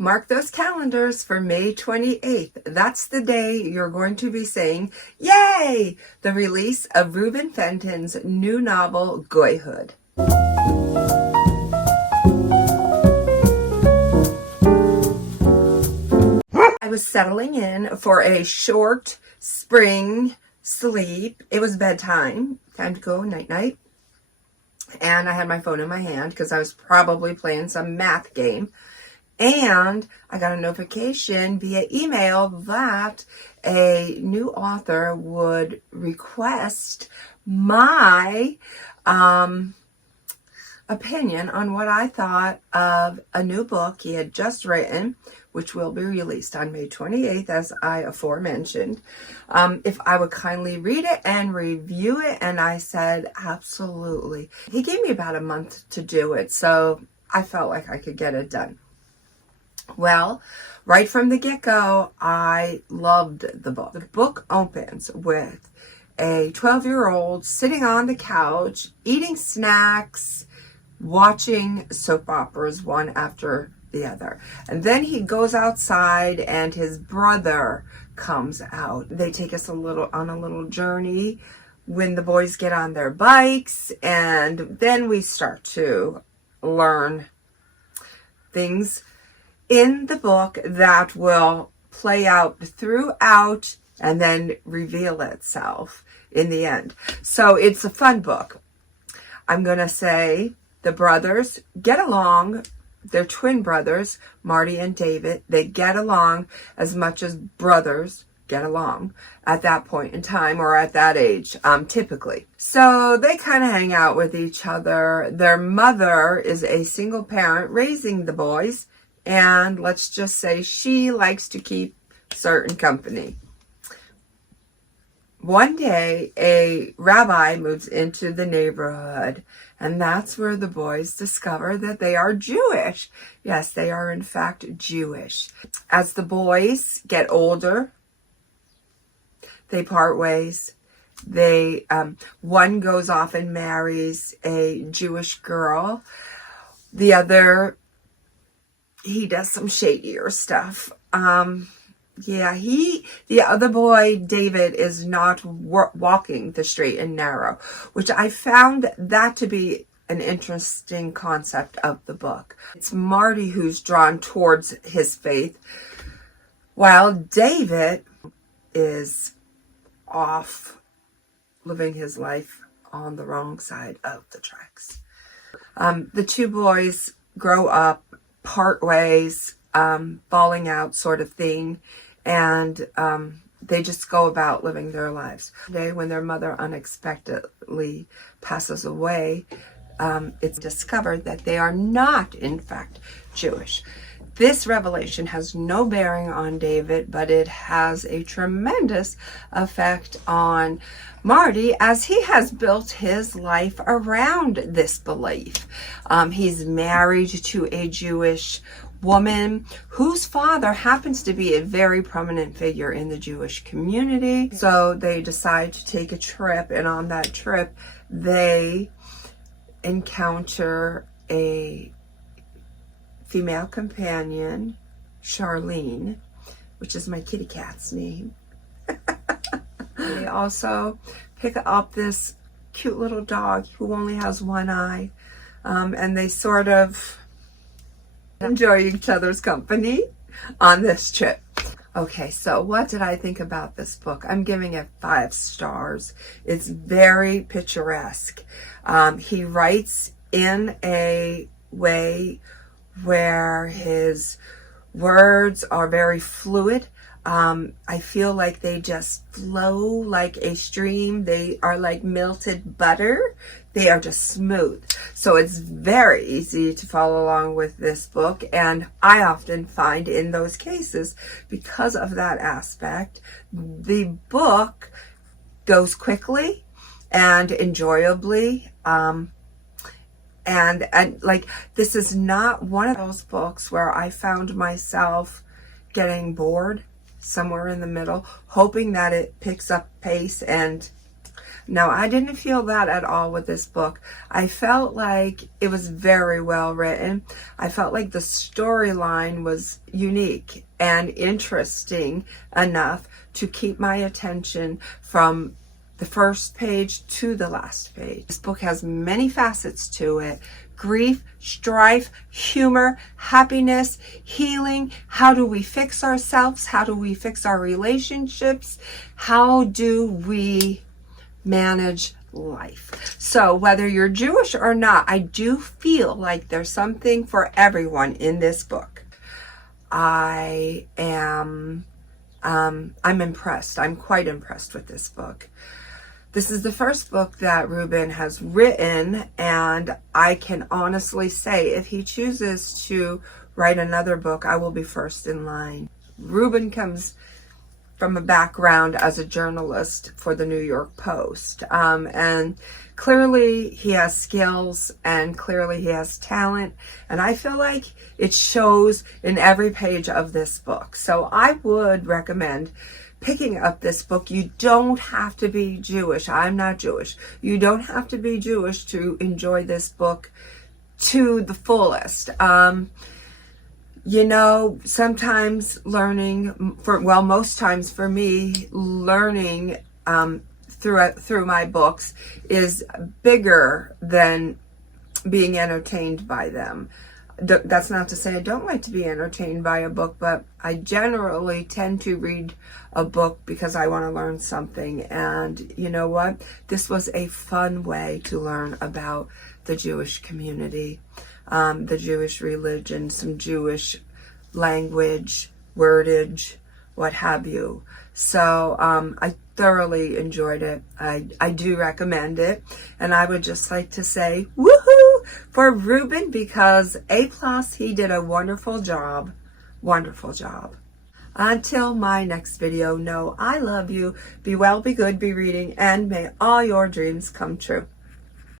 Mark those calendars for May 28th. That's the day you're going to be saying, yay! The release of Reuven Fenton's new novel, GOYHOOD. I was settling in for a short spring sleep. It was bedtime, time to go night-night. And I had my phone in my hand because I was probably playing some math game. And I got a notification via email that a new author would request my opinion on what I thought of a new book he had just written, which will be released on May 28th, as I aforementioned. If I would kindly read it and review it, and I said, absolutely. He gave me about a month to do it, so I felt like I could get it done. Well, right from the get-go, I loved the book. The book opens with a 12-year-old sitting on the couch, eating snacks, watching soap operas one after the other. And then he goes outside and his brother comes out. They take us on a little journey when the boys get on their bikes, and then we start to learn things in the book that will play out throughout and then reveal itself in the end. So it's a fun book. I'm going to say the brothers get along. They're twin brothers, Marty and David. They get along as much as brothers get along at that point in time, or at that age, typically. So they kind of hang out with each other. Their mother is a single parent raising the boys, and let's just say she likes to keep certain company. One day, a rabbi moves into the neighborhood, and that's where the boys discover that they are Jewish. Yes, they are in fact Jewish. As the boys get older, they part ways. One goes off and marries a Jewish girl. The other, he does some shadier stuff. The other boy, David, is not walking the straight and narrow, which I found that to be an interesting concept of the book. It's Marty who's drawn towards his faith, while David is off living his life on the wrong side of the tracks. The two boys grow up, part ways, falling out sort of thing, and they just go about living their lives. Today, when their mother unexpectedly passes away, it's discovered that they are not, in fact, Jewish. This revelation has no bearing on David, but it has a tremendous effect on Marty, as he has built his life around this belief. He's married to a Jewish woman whose father happens to be a very prominent figure in the Jewish community. So they decide to take a trip, and on that trip, they encounter a female companion, Charlene, which is my kitty cat's name. They also pick up this cute little dog who only has one eye, and they sort of enjoy each other's company on this trip. Okay, so what did I think about this book? I'm giving it 5 stars. It's very picturesque. He writes in a way where his words are very fluid. I feel like they just flow like a stream. They are like melted butter. They are just smooth. So it's very easy to follow along with this book. And I often find in those cases, because of that aspect, the book goes quickly and enjoyably. And like, this is not one of those books where I found myself getting bored somewhere in the middle, hoping that it picks up pace and Now, I didn't feel that at all with this book. I felt like it was very well written. I felt like the storyline was unique and interesting enough to keep my attention from the first page to the last page. This book has many facets to it. Grief, strife, humor, happiness, healing. How do we fix ourselves? How do we fix our relationships? How do we manage life? So whether you're Jewish or not, I do feel like there's something for everyone in this book. I'm impressed. I'm quite impressed with this book. This is the first book that Reuven has written, and I can honestly say if he chooses to write another book, I will be first in line. Reuven comes from a background as a journalist for the New York Post, and clearly he has skills and clearly he has talent, and I feel like it shows in every page of this book. So I would recommend picking up this book. You don't have to be Jewish. I'm not Jewish. You don't have to be Jewish to enjoy this book to the fullest. You know, sometimes learning, most times for me, learning through my books is bigger than being entertained by them. That's not to say I don't like to be entertained by a book, but I generally tend to read a book because I want to learn something. And you know what? This was a fun way to learn about the Jewish community, the Jewish religion, some Jewish language, wordage, what have you. So I thoroughly enjoyed it. I do recommend it. And I would just like to say woohoo for Reuven, because A+, he did a wonderful job. Wonderful job. Until my next video, know I love you. Be well, be good, be reading, and may all your dreams come true.